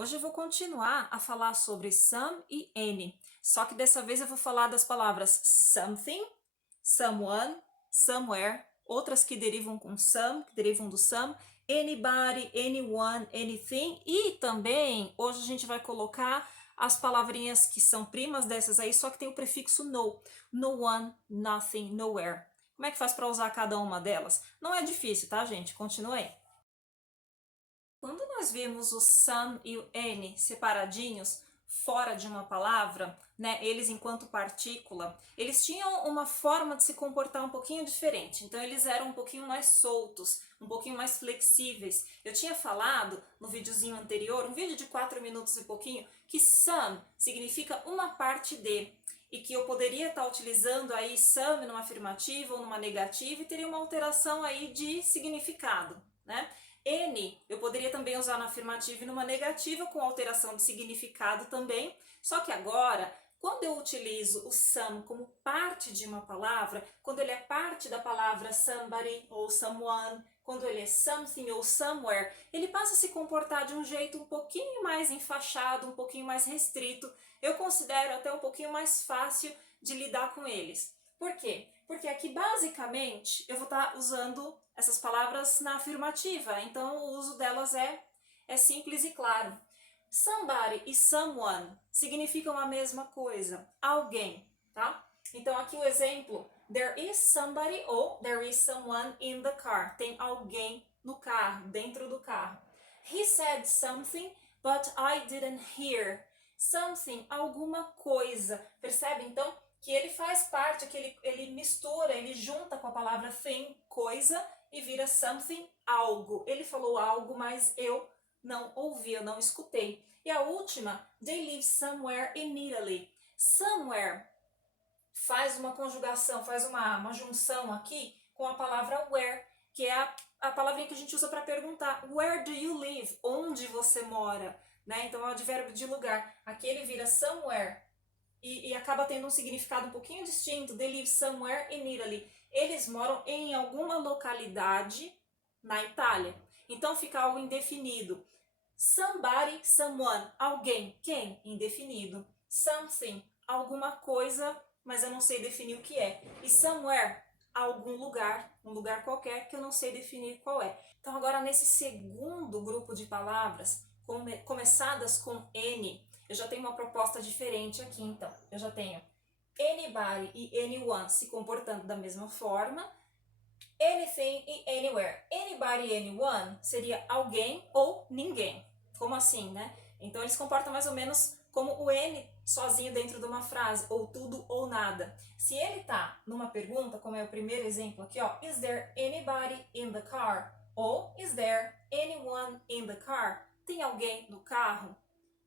Hoje eu vou continuar a falar sobre some e any, só que dessa vez eu vou falar das palavras something, someone, somewhere, outras que derivam com some, que derivam do some, anybody, anyone, anything, e também hoje a gente vai colocar as palavrinhas que são primas dessas aí, só que tem o prefixo no, no one, nothing, nowhere. Como é que faz para usar cada uma delas? Não é difícil, tá, gente? Continue aí. Quando nós vemos o some e o any separadinhos fora de uma palavra, né, eles enquanto partícula, eles tinham uma forma de se comportar um pouquinho diferente. Então eles eram um pouquinho mais soltos, um pouquinho mais flexíveis. Eu tinha falado no videozinho anterior, um vídeo de 4 minutos e pouquinho, que some significa uma parte de, e que eu poderia estar utilizando aí some numa afirmativa ou numa negativa e teria uma alteração aí de significado, né? Any eu poderia também usar na afirmativa e numa negativa com alteração de significado também, só que agora, quando eu utilizo o some como parte de uma palavra, quando ele é parte da palavra somebody ou someone, quando ele é something ou somewhere, ele passa a se comportar de um jeito um pouquinho mais enfaixado, um pouquinho mais restrito. Eu considero até um pouquinho mais fácil de lidar com eles. Por quê? Porque aqui basicamente eu vou estar usando essas palavras na afirmativa, então o uso delas é simples e claro. Somebody e someone significam a mesma coisa, alguém, tá? Então aqui o exemplo, there is somebody ou there is someone in the car. Tem alguém no carro, dentro do carro. He said something, but I didn't hear. Something, alguma coisa. Percebe então que ele faz parte, que ele mistura, ele junta com a palavra thing, coisa, e vira something, algo. Ele falou algo, mas eu não ouvi, eu não escutei. E a última, they live somewhere in Italy. Somewhere faz uma conjugação, faz uma junção aqui com a palavra where, que é a palavrinha que a gente usa para perguntar. Where do you live? Onde você mora? Né? Então é o advérbio de lugar. Aqui ele vira somewhere e acaba tendo um significado um pouquinho distinto. They live somewhere in Italy. Eles moram em alguma localidade na Itália. Então fica algo indefinido. Somebody, someone, alguém, quem? Indefinido. Something, alguma coisa, mas eu não sei definir o que é. E somewhere, algum lugar, um lugar qualquer que eu não sei definir qual é. Então agora nesse segundo grupo de palavras, começadas com N, eu já tenho uma proposta diferente aqui então. Eu já tenho anybody e anyone se comportando da mesma forma, anything e anywhere. Anybody e anyone seria alguém ou ninguém. Como assim, né? Então eles comportam mais ou menos como o N sozinho dentro de uma frase, ou tudo ou nada. Se ele tá numa pergunta, como é o primeiro exemplo aqui, ó, is there anybody in the car? Ou is there anyone in the car? Tem alguém no carro?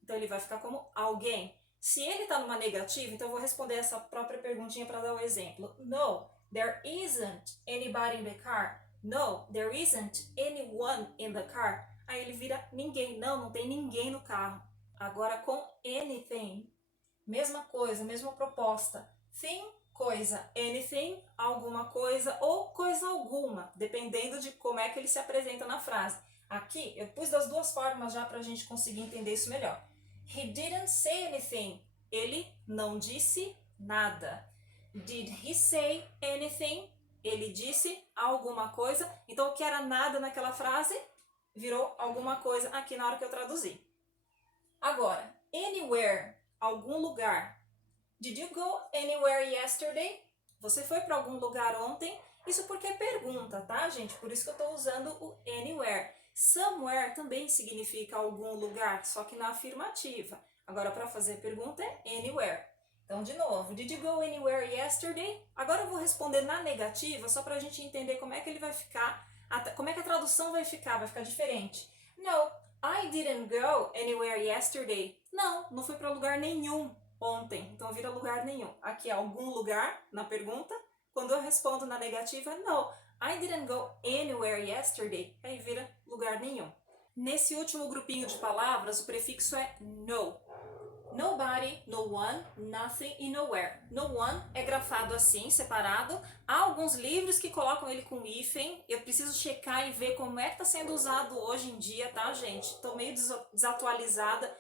Então ele vai ficar como alguém. Se ele está numa negativa, então eu vou responder essa própria perguntinha para dar o exemplo. No, there isn't anybody in the car. No, there isn't anyone in the car. Aí ele vira ninguém. Não, não tem ninguém no carro. Agora com anything, mesma coisa, mesma proposta. Thing, coisa. Anything, alguma coisa ou coisa alguma, dependendo de como é que ele se apresenta na frase. Aqui eu pus das duas formas já para a gente conseguir entender isso melhor. He didn't say anything. Ele não disse nada. Did he say anything? Ele disse alguma coisa. Então, o que era nada naquela frase virou alguma coisa aqui na hora que eu traduzi. Agora, anywhere, algum lugar. Did you go anywhere yesterday? Você foi para algum lugar ontem? Isso porque é pergunta, tá, gente? Por isso que eu estou usando o anywhere. Somewhere também significa algum lugar, só que na afirmativa. Agora, para fazer pergunta é anywhere. Então, de novo, did you go anywhere yesterday? Agora eu vou responder na negativa, só para a gente entender como é que ele vai ficar, como é que a tradução vai ficar diferente. No, I didn't go anywhere yesterday. Não, não fui para lugar nenhum ontem, então vira lugar nenhum. Aqui é algum lugar na pergunta. Quando eu respondo na negativa, no, I didn't go anywhere yesterday. Aí vira lugar nenhum. Nesse último grupinho de palavras, o prefixo é no. Nobody, no one, nothing e nowhere. No one é grafado assim, separado. Há alguns livros que colocam ele com hífen. Eu preciso checar e ver como é que está sendo usado hoje em dia, tá, gente? Estou meio desatualizada.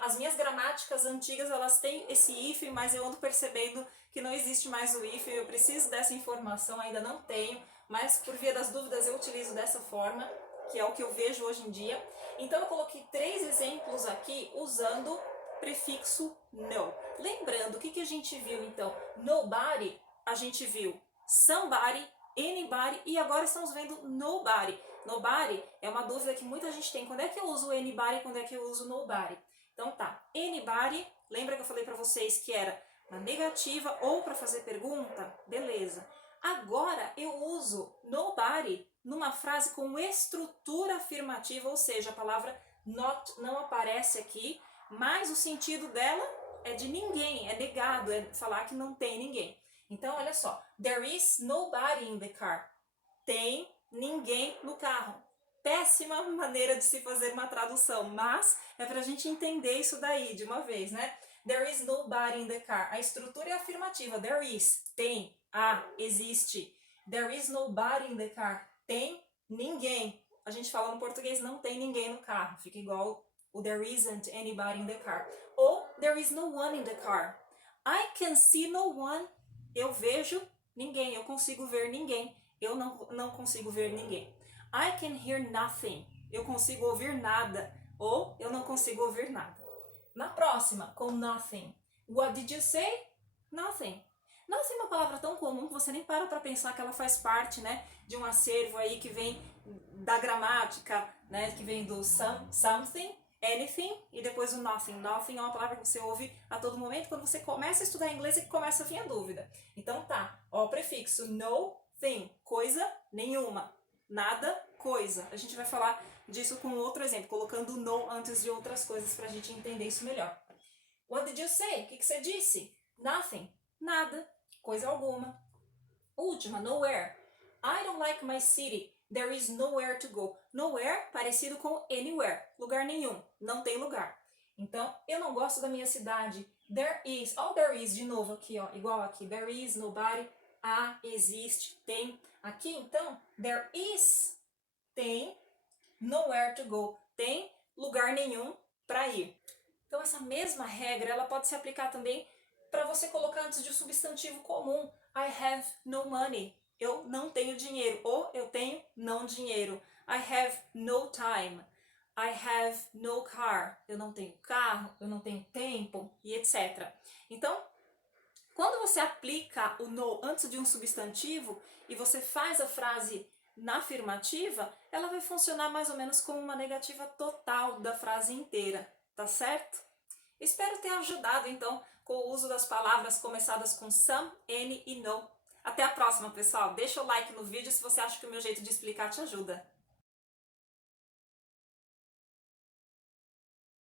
As minhas gramáticas antigas, elas têm esse hífen, mas eu ando percebendo que não existe mais o hífen. Eu preciso dessa informação, ainda não tenho, mas por via das dúvidas eu utilizo dessa forma, que é o que eu vejo hoje em dia. Então eu coloquei 3 exemplos aqui usando prefixo no. Lembrando, o que a gente viu então? Nobody, a gente viu somebody, anybody e agora estamos vendo nobody. Nobody é uma dúvida que muita gente tem. Quando é que eu uso anybody e quando é que eu uso nobody? Então tá, anybody, lembra que eu falei para vocês que era na negativa ou para fazer pergunta? Beleza. Agora eu uso nobody numa frase com estrutura afirmativa, ou seja, a palavra not não aparece aqui, mas o sentido dela é de ninguém, é negado, é falar que não tem ninguém. Então, olha só, there is nobody in the car. Tem ninguém no carro. Péssima maneira de se fazer uma tradução, mas é pra gente entender isso daí de uma vez, né? There is nobody in the car. A estrutura é afirmativa. There is, tem, existe. There is nobody in the car. Tem ninguém. A gente fala no português, não tem ninguém no carro. Fica igual o there isn't anybody in the car. Ou there is no one in the car. I can see no one. Eu vejo ninguém, eu consigo ver ninguém. Eu não consigo ver ninguém. I can hear nothing. Eu consigo ouvir nada. Ou eu não consigo ouvir nada. Na próxima, com nothing. What did you say? Nothing. Nothing é uma palavra tão comum que você nem para pra pensar que ela faz parte, né, de um acervo aí que vem da gramática, né, que vem do something, anything e depois o nothing. Nothing é uma palavra que você ouve a todo momento quando você começa a estudar inglês e começa a vir a dúvida. Então tá, ó, o prefixo no thing, coisa nenhuma, nada, coisa. A gente vai falar disso com outro exemplo, colocando no antes de outras coisas pra gente entender isso melhor. What did you say? O que você disse? Nothing, nada, coisa alguma. Última, nowhere. I don't like my city. There is nowhere to go. Nowhere, parecido com anywhere. Lugar nenhum. Não tem lugar. Então, eu não gosto da minha cidade. There is. Ó, there is de novo aqui, ó. Igual aqui. There is, nobody. Existe, tem. Aqui, então, there is. Tem. Nowhere to go. Tem lugar nenhum para ir. Então, essa mesma regra, ela pode se aplicar também para você colocar antes de um substantivo comum. I have no money. Eu não tenho dinheiro. Ou eu tenho não dinheiro. I have no time. I have no car. Eu não tenho carro, eu não tenho tempo e etc. Então, quando você aplica o no antes de um substantivo e você faz a frase na afirmativa, ela vai funcionar mais ou menos como uma negativa total da frase inteira, tá certo? Espero ter ajudado, então, com o uso das palavras começadas com some, any e no. Até a próxima, pessoal. Deixa o like no vídeo se você acha que o meu jeito de explicar te ajuda.